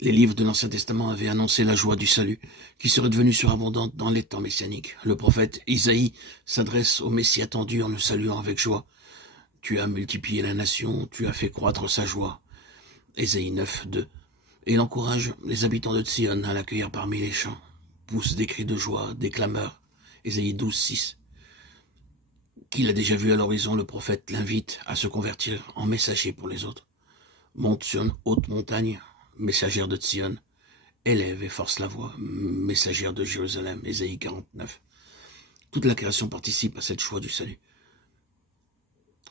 Les livres de l'Ancien Testament avaient annoncé la joie du salut, qui serait devenue surabondante dans les temps messianiques. Le prophète Isaïe s'adresse au Messie attendu en le saluant avec joie. Tu as multiplié la nation, tu as fait croître sa joie. Ésaïe 9, 2. Et il encourage les habitants de Sion à l'accueillir parmi les champs. Pousse des cris de joie, des clameurs. Ésaïe 12, 6. Qu'il a déjà vu à l'horizon, le prophète l'invite à se convertir en messager pour les autres. Monte sur une haute montagne, messagère de Sion. Élève et force la voix, messagère de Jérusalem. Ésaïe 49. Toute la création participe à cette joie du salut.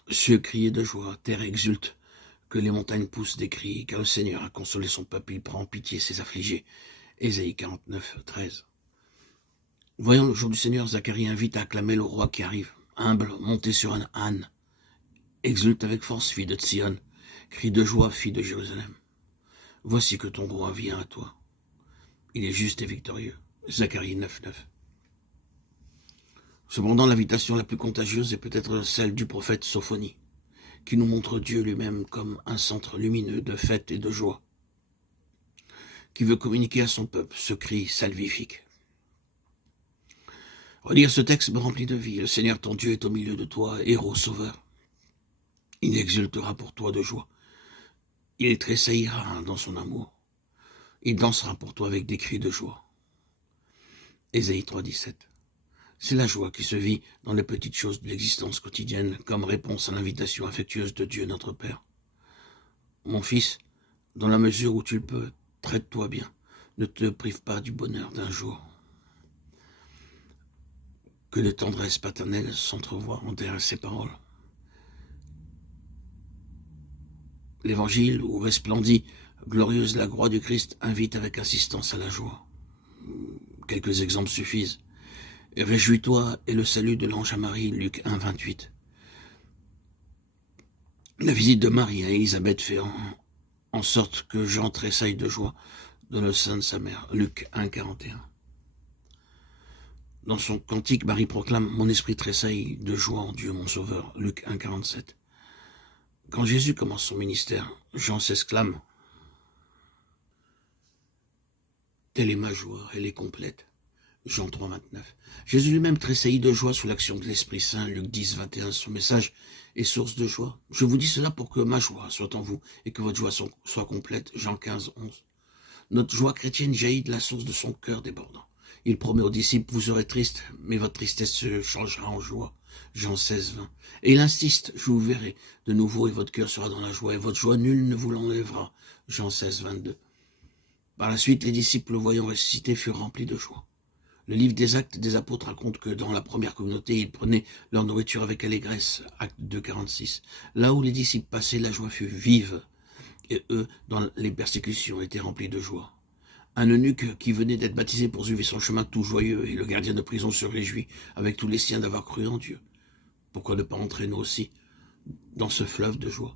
Cieux crient de joie, terre exulte, que les montagnes poussent des cris, car le Seigneur a consolé son peuple, il prend en pitié ses affligés. Ésaïe 49, 13. Voyant le jour du Seigneur, Zacharie invite à acclamer le roi qui arrive, humble, monté sur un âne. Exulte avec force, fille de Sion, crie de joie, fille de Jérusalem. Voici que ton roi vient à toi. Il est juste et victorieux. Zacharie 9, 9. Cependant, l'invitation la plus contagieuse est peut-être celle du prophète Sophonie, qui nous montre Dieu lui-même comme un centre lumineux de fête et de joie, qui veut communiquer à son peuple ce cri salvifique. Relire ce texte me remplit de vie. Le Seigneur ton Dieu est au milieu de toi, héros sauveur. Il exultera pour toi de joie. Il tressaillira dans son amour. Il dansera pour toi avec des cris de joie. Ésaïe 3, 17. C'est la joie qui se vit dans les petites choses de l'existence quotidienne comme réponse à l'invitation affectueuse de Dieu notre Père. Mon fils, dans la mesure où tu le peux, traite-toi bien. Ne te prive pas du bonheur d'un jour. Que de tendresse paternelle s'entrevoient derrière ces paroles. L'évangile où resplendit glorieuse la croix du Christ invite avec insistance à la joie. Quelques exemples suffisent. Réjouis-toi et le salut de l'ange à Marie, Luc 1, 28. La visite de Marie à Élisabeth fait en sorte que Jean tressaille de joie dans le sein de sa mère, Luc 1, 41. Dans son cantique, Marie proclame « Mon esprit tressaille de joie en Dieu, mon Sauveur », Luc 1, 47. Quand Jésus commence son ministère, Jean s'exclame « Telle est ma joie, elle est complète ». Jean 3, 29. Jésus lui-même tressaillit de joie sous l'action de l'Esprit Saint, Luc 10, 21. Son message est source de joie. Je vous dis cela pour que ma joie soit en vous et que votre joie soit complète, Jean 15, 11. Notre joie chrétienne jaillit de la source de son cœur débordant. Il promet aux disciples, vous serez tristes, mais votre tristesse se changera en joie. Jean 16, 20. Et il insiste, je vous verrai de nouveau et votre cœur sera dans la joie et votre joie nul ne vous l'enlèvera. Jean 16, 22. Par la suite, les disciples le voyant ressuscité furent remplis de joie. Le livre des Actes des Apôtres raconte que dans la première communauté, ils prenaient leur nourriture avec allégresse. Acte 2, 46. Là où les disciples passaient, la joie fut vive. Et eux, dans les persécutions, étaient remplis de joie. Un eunuque qui venait d'être baptisé poursuivait son chemin tout joyeux, et le gardien de prison se réjouit avec tous les siens d'avoir cru en Dieu. Pourquoi ne pas entrer nous aussi dans ce fleuve de joie?